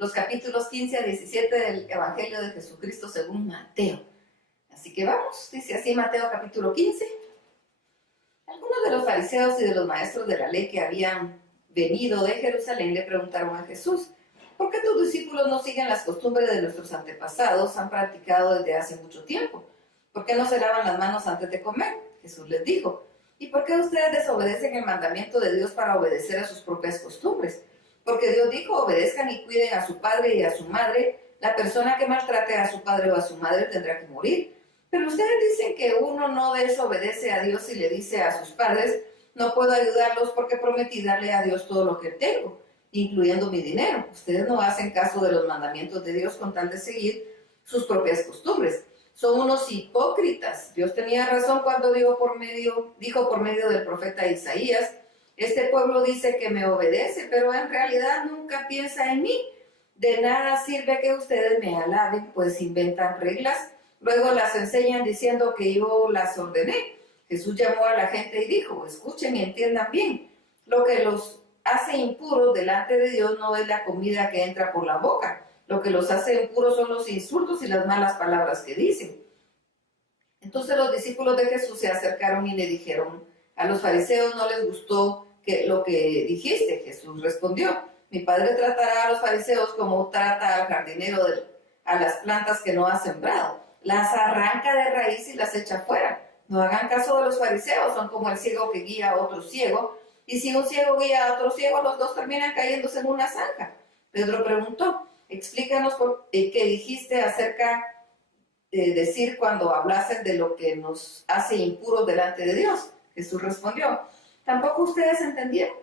los capítulos 15 a 17 del Evangelio de Jesucristo según Mateo. Así que vamos, dice así Mateo capítulo 15. Algunos de los fariseos y de los maestros de la ley que habían venido de Jerusalén le preguntaron a Jesús: ¿por qué tus discípulos no siguen las costumbres de nuestros antepasados, han practicado desde hace mucho tiempo? ¿Por qué no se lavan las manos antes de comer? Jesús les dijo: ¿y por qué ustedes desobedecen el mandamiento de Dios para obedecer a sus propias costumbres? Porque Dios dijo: obedezcan y cuiden a su padre y a su madre. La persona que maltrate a su padre o a su madre tendrá que morir. Pero ustedes dicen que uno no desobedece a Dios y le dice a sus padres: no puedo ayudarlos porque prometí darle a Dios todo lo que tengo, incluyendo mi dinero. Ustedes no hacen caso de los mandamientos de Dios con tal de seguir sus propias costumbres. Son unos hipócritas. Dios tenía razón cuando dijo por medio del profeta Isaías: este pueblo dice que me obedece, pero en realidad nunca piensa en mí. De nada sirve que ustedes me alaben, pues inventan reglas, luego las enseñan diciendo que yo las ordené. Jesús llamó a la gente y dijo: escuchen y entiendan bien. Lo que los hace impuros delante de Dios no es la comida que entra por la boca. Lo que los hace impuros son los insultos y las malas palabras que dicen. Entonces los discípulos de Jesús se acercaron y le dijeron: a los fariseos no les gustó lo que dijiste. Jesús respondió: mi Padre tratará a los fariseos como trata al jardinero a las plantas que no ha sembrado. Las arranca de raíz y las echa fuera. No hagan caso de los fariseos, son como el ciego que guía a otro ciego. Y si un ciego guía a otro ciego, los dos terminan cayéndose en una zanja. Pedro preguntó: explícanos qué dijiste acerca de decir cuando hablasen de lo que nos hace impuros delante de Dios. Jesús respondió: ¿tampoco ustedes entendieron?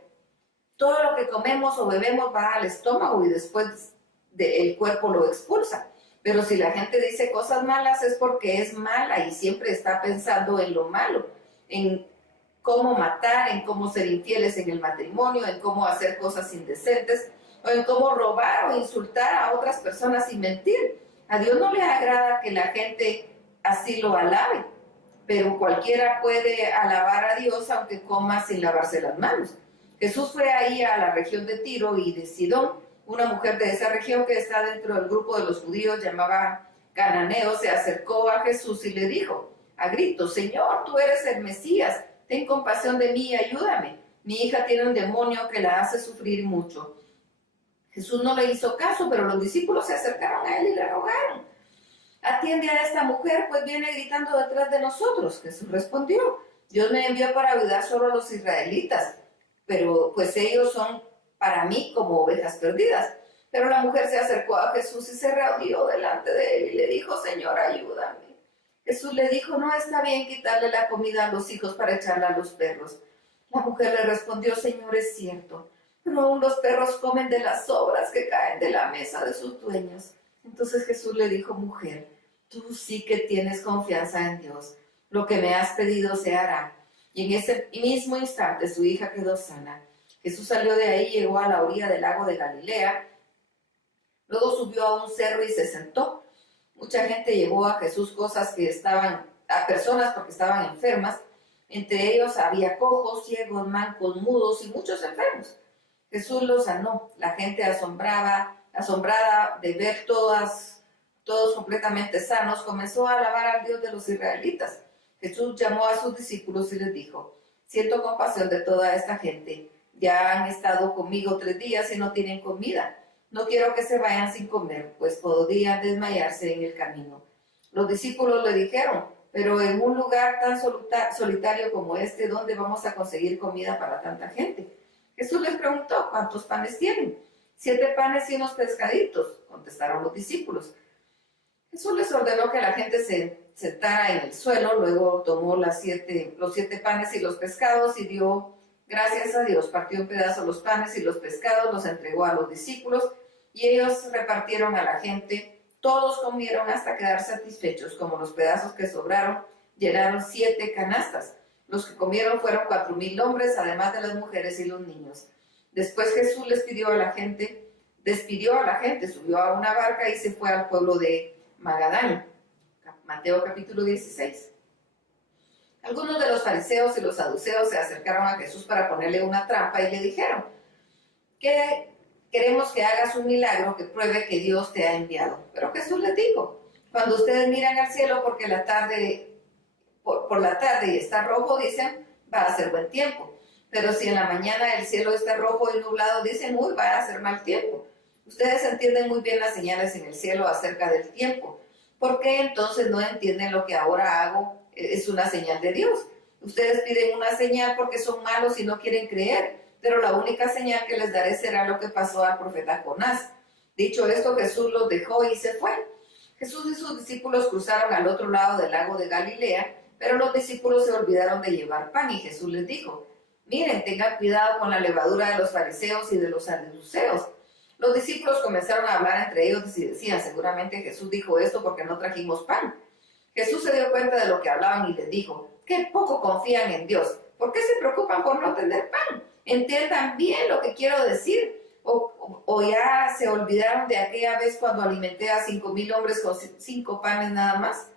Todo lo que comemos o bebemos va al estómago y después el cuerpo lo expulsa. Pero si la gente dice cosas malas es porque es mala y siempre está pensando en lo malo, en cómo matar, en cómo ser infieles en el matrimonio, en cómo hacer cosas indecentes, o en cómo robar o insultar a otras personas sin mentir. A Dios no le agrada que la gente así lo alabe, pero cualquiera puede alabar a Dios aunque coma sin lavarse las manos. Jesús fue ahí a la región de Tiro y de Sidón. Una mujer de esa región que está dentro del grupo de los judíos, llamada Cananeo, se acercó a Jesús y le dijo a gritos: Señor, tú eres el Mesías, ten compasión de mí y ayúdame. Mi hija tiene un demonio que la hace sufrir mucho. Jesús no le hizo caso, pero los discípulos se acercaron a él y le rogaron: atiende a esta mujer, pues viene gritando detrás de nosotros. Jesús respondió: Dios me envió para ayudar solo a los israelitas, pero pues ellos son para mí como ovejas perdidas. Pero la mujer se acercó a Jesús y se arrodilló delante de él y le dijo: Señor, ayúdame. Jesús le dijo: no está bien quitarle la comida a los hijos para echarla a los perros. La mujer le respondió: Señor, es cierto, pero aún los perros comen de las sobras que caen de la mesa de sus dueños. Entonces Jesús le dijo: mujer, tú sí que tienes confianza en Dios. Lo que me has pedido se hará. Y en ese mismo instante su hija quedó sana. Jesús salió de ahí y llegó a la orilla del lago de Galilea. Luego subió a un cerro y se sentó. Mucha gente llevó a Jesús personas porque estaban enfermas. Entre ellos había cojos, ciegos, mancos, mudos y muchos enfermos. Jesús los sanó. La gente asombrada de ver todos completamente sanos, comenzó a alabar al Dios de los israelitas. Jesús llamó a sus discípulos y les dijo: siento compasión de toda esta gente. Ya han estado conmigo 3 días y no tienen comida. No quiero que se vayan sin comer, pues podrían desmayarse en el camino. Los discípulos le dijeron: pero en un lugar tan solitario como este, ¿dónde vamos a conseguir comida para tanta gente? Jesús les preguntó: ¿cuántos panes tienen? 7 panes y unos pescaditos, contestaron los discípulos. Jesús les ordenó que la gente se sentara en el suelo. Luego tomó los 7 panes y los pescados y dio gracias a Dios, partió en pedazos los panes y los pescados, los entregó a los discípulos y ellos repartieron a la gente. Todos comieron hasta quedar satisfechos, como los pedazos que sobraron llenaron 7 canastas. Los que comieron fueron 4,000 hombres, además de las mujeres y los niños. Después Jesús despidió a la gente, subió a una barca y se fue al pueblo de Magadán. Mateo capítulo 16. Algunos de los fariseos y los saduceos se acercaron a Jesús para ponerle una trampa y le dijeron: ¿qué queremos que hagas un milagro que pruebe que Dios te ha enviado. Pero Jesús les dijo, cuando ustedes miran al cielo porque la tarde, por la tarde y está rojo, dicen, va a ser buen tiempo. Pero si en la mañana el cielo está rojo y nublado, dicen, uy, va a ser mal tiempo. Ustedes entienden muy bien las señales en el cielo acerca del tiempo. ¿Por qué entonces no entienden lo que ahora hago es una señal de Dios? Ustedes piden una señal porque son malos y no quieren creer, pero la única señal que les daré será lo que pasó al profeta Jonás. Dicho esto, Jesús los dejó y se fue. Jesús y sus discípulos cruzaron al otro lado del lago de Galilea, pero los discípulos se olvidaron de llevar pan y Jesús les dijo, miren, tengan cuidado con la levadura de los fariseos y de los saduceos. Los discípulos comenzaron a hablar entre ellos y decían, seguramente Jesús dijo esto porque no trajimos pan. Jesús se dio cuenta de lo que hablaban y les dijo, qué poco confían en Dios. ¿Por qué se preocupan por no tener pan? Entiendan bien lo que quiero decir. O ya se olvidaron de aquella vez cuando alimenté a 5,000 hombres con 5 panes nada más.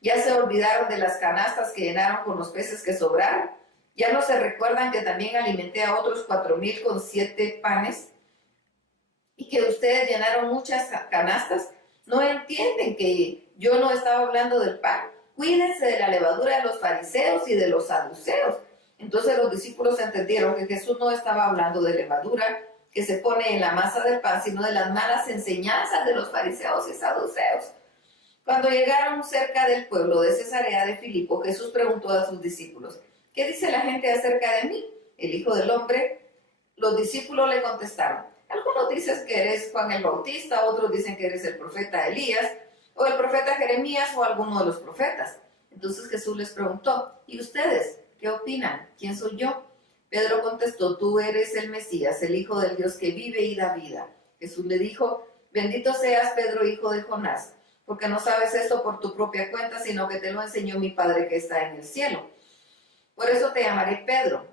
Ya se olvidaron de las canastas que llenaron con los peces que sobraron. Ya no se recuerdan que también alimenté a otros 4,000 con 7 panes y que ustedes llenaron muchas canastas. No entienden que yo no estaba hablando del pan. Cuídense de la levadura de los fariseos y de los saduceos. Entonces los discípulos entendieron que Jesús no estaba hablando de levadura que se pone en la masa del pan, sino de las malas enseñanzas de los fariseos y saduceos. Cuando llegaron cerca del pueblo de Cesarea de Filipo, Jesús preguntó a sus discípulos, ¿qué dice la gente acerca de mí, el Hijo del Hombre? Los discípulos le contestaron, algunos dicen que eres Juan el Bautista, otros dicen que eres el profeta Elías, o el profeta Jeremías, o alguno de los profetas. Entonces Jesús les preguntó, ¿y ustedes qué opinan? ¿Quién soy yo? Pedro contestó, tú eres el Mesías, el Hijo del Dios que vive y da vida. Jesús le dijo, bendito seas Pedro, hijo de Jonás, porque no sabes esto por tu propia cuenta, sino que te lo enseñó mi Padre que está en el cielo. Por eso te llamaré Pedro,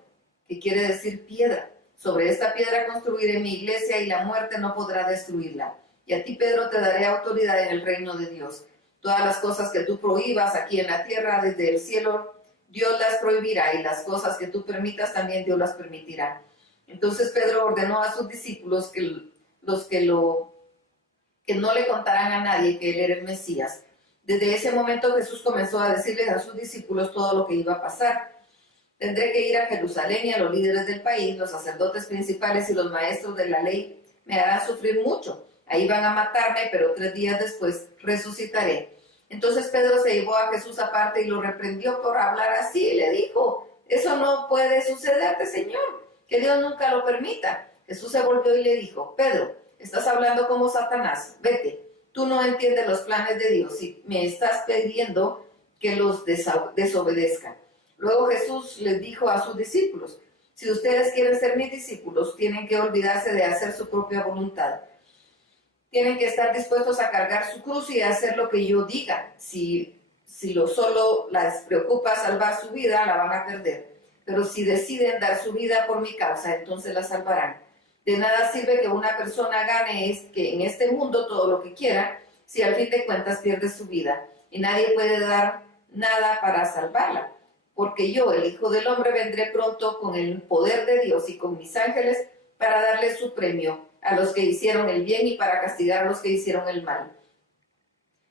que quiere decir piedra. Sobre esta piedra construiré mi iglesia y la muerte no podrá destruirla. Y a ti, Pedro, te daré autoridad en el reino de Dios. Todas las cosas que tú prohíbas aquí en la tierra, desde el cielo, Dios las prohibirá, y las cosas que tú permitas también Dios las permitirá. Entonces Pedro ordenó a sus discípulos que no le contaran a nadie que él era el Mesías. Desde ese momento Jesús comenzó a decirles a sus discípulos todo lo que iba a pasar. Tendré que ir a Jerusalén y a los líderes del país, los sacerdotes principales y los maestros de la ley me harán sufrir mucho. Ahí van a matarme, pero 3 días después resucitaré. Entonces Pedro se llevó a Jesús aparte y lo reprendió por hablar así. Y le dijo, eso no puede sucederte, Señor, que Dios nunca lo permita. Jesús se volvió y le dijo, Pedro, estás hablando como Satanás, vete. Tú no entiendes los planes de Dios y me estás pidiendo que los desobedezcan. Luego Jesús les dijo a sus discípulos, si ustedes quieren ser mis discípulos, tienen que olvidarse de hacer su propia voluntad. Tienen que estar dispuestos a cargar su cruz y a hacer lo que yo diga. Si solo les preocupa salvar su vida, la van a perder. Pero si deciden dar su vida por mi causa, entonces la salvarán. De nada sirve que una persona gane en este mundo todo lo que quiera, si al fin de cuentas pierde su vida. Y nadie puede dar nada para salvarla. Porque yo, el Hijo del Hombre, vendré pronto con el poder de Dios y con mis ángeles para darles su premio a los que hicieron el bien y para castigar a los que hicieron el mal.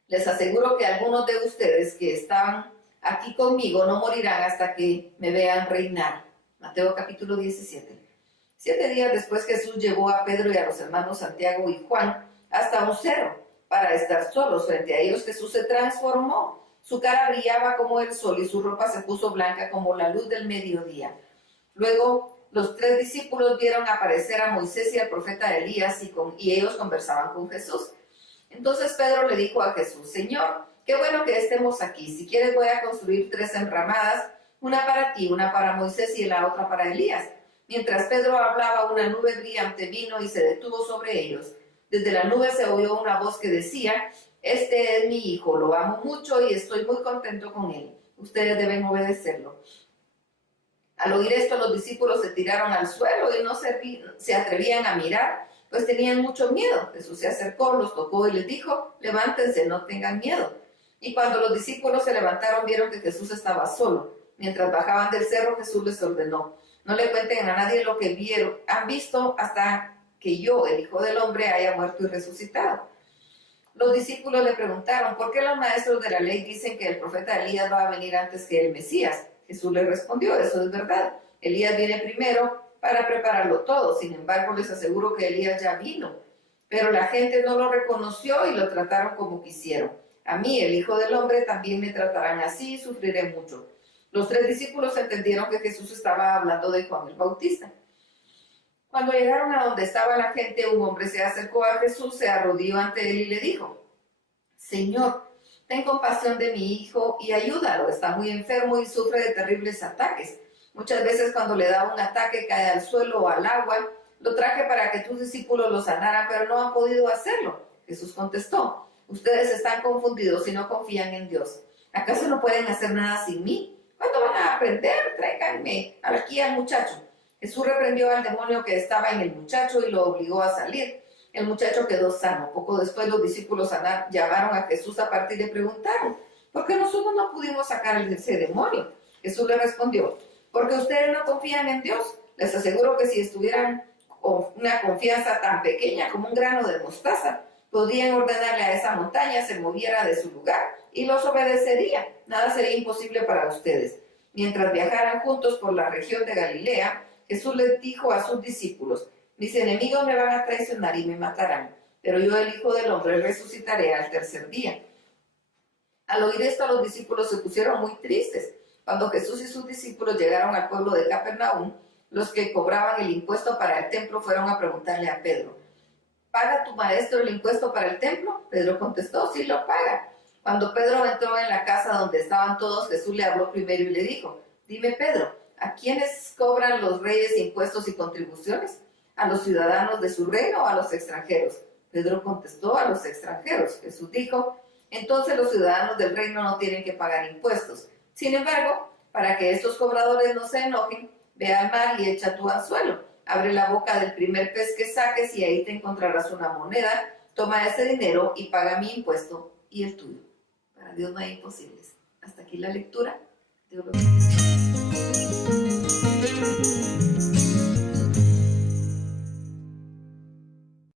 Les aseguro que algunos de ustedes que estaban aquí conmigo no morirán hasta que me vean reinar. Mateo capítulo 17. 7 días después Jesús llevó a Pedro y a los hermanos Santiago y Juan hasta un cerro para estar solos. Frente a ellos Jesús se transformó. Su cara brillaba como el sol y su ropa se puso blanca como la luz del mediodía. Luego los 3 discípulos vieron aparecer a Moisés y al profeta Elías y ellos conversaban con Jesús. Entonces Pedro le dijo a Jesús, Señor, qué bueno que estemos aquí. Si quieres voy a construir 3 enramadas, una para ti, una para Moisés y la otra para Elías. Mientras Pedro hablaba, una nube brillante vino y se detuvo sobre ellos. Desde la nube se oyó una voz que decía, este es mi hijo, lo amo mucho y estoy muy contento con él. Ustedes deben obedecerlo. Al oír esto, los discípulos se tiraron al suelo y no se atrevían a mirar, pues tenían mucho miedo. Jesús se acercó, los tocó y les dijo, levántense, no tengan miedo. Y cuando los discípulos se levantaron, vieron que Jesús estaba solo. Mientras bajaban del cerro, Jesús les ordenó, no le cuenten a nadie lo que han visto hasta que yo, el Hijo del Hombre, haya muerto y resucitado. Los discípulos le preguntaron, ¿por qué los maestros de la ley dicen que el profeta Elías va a venir antes que el Mesías? Jesús les respondió, eso es verdad. Elías viene primero para prepararlo todo. Sin embargo, les aseguro que Elías ya vino. Pero la gente no lo reconoció y lo trataron como quisieron. A mí, el Hijo del Hombre, también me tratarán así y sufriré mucho. Los 3 discípulos entendieron que Jesús estaba hablando de Juan el Bautista. Cuando llegaron a donde estaba la gente, un hombre se acercó a Jesús, se arrodilló ante él y le dijo, Señor, ten compasión de mi hijo y ayúdalo. Está muy enfermo y sufre de terribles ataques. Muchas veces cuando le da un ataque cae al suelo o al agua. Lo traje para que tus discípulos lo sanaran, pero no han podido hacerlo. Jesús contestó, ustedes están confundidos y no confían en Dios. ¿Acaso no pueden hacer nada sin mí? ¿Cuándo van a aprender? Tráiganme aquí al muchacho. Jesús reprendió al demonio que estaba en el muchacho y lo obligó a salir. El muchacho quedó sano. Poco después los discípulos llamaron a Jesús aparte y le preguntaron, ¿por qué nosotros no pudimos sacar ese demonio? Jesús le respondió, porque ustedes no confían en Dios. Les aseguro que si estuvieran una confianza tan pequeña como un grano de mostaza, podrían ordenarle a esa montaña se moviera de su lugar y los obedecería. Nada sería imposible para ustedes. Mientras viajaran juntos por la región de Galilea, Jesús les dijo a sus discípulos, mis enemigos me van a traicionar y me matarán, pero yo, el Hijo del Hombre, resucitaré al tercer día. Al oír esto, los discípulos se pusieron muy tristes. Cuando Jesús y sus discípulos llegaron al pueblo de Capernaum, los que cobraban el impuesto para el templo fueron a preguntarle a Pedro, ¿paga tu maestro el impuesto para el templo? Pedro contestó, sí lo paga. Cuando Pedro entró en la casa donde estaban todos, Jesús le habló primero y le dijo, dime Pedro, ¿a quiénes cobran los reyes impuestos y contribuciones? ¿A los ciudadanos de su reino o a los extranjeros? Pedro contestó, a los extranjeros. Jesús dijo, entonces los ciudadanos del reino no tienen que pagar impuestos. Sin embargo, para que estos cobradores no se enojen, ve al mar y echa tu anzuelo. Abre la boca del primer pez que saques y ahí te encontrarás una moneda. Toma ese dinero y paga mi impuesto y el tuyo. Para Dios no hay imposibles. Hasta aquí la lectura. Dios los bendiga.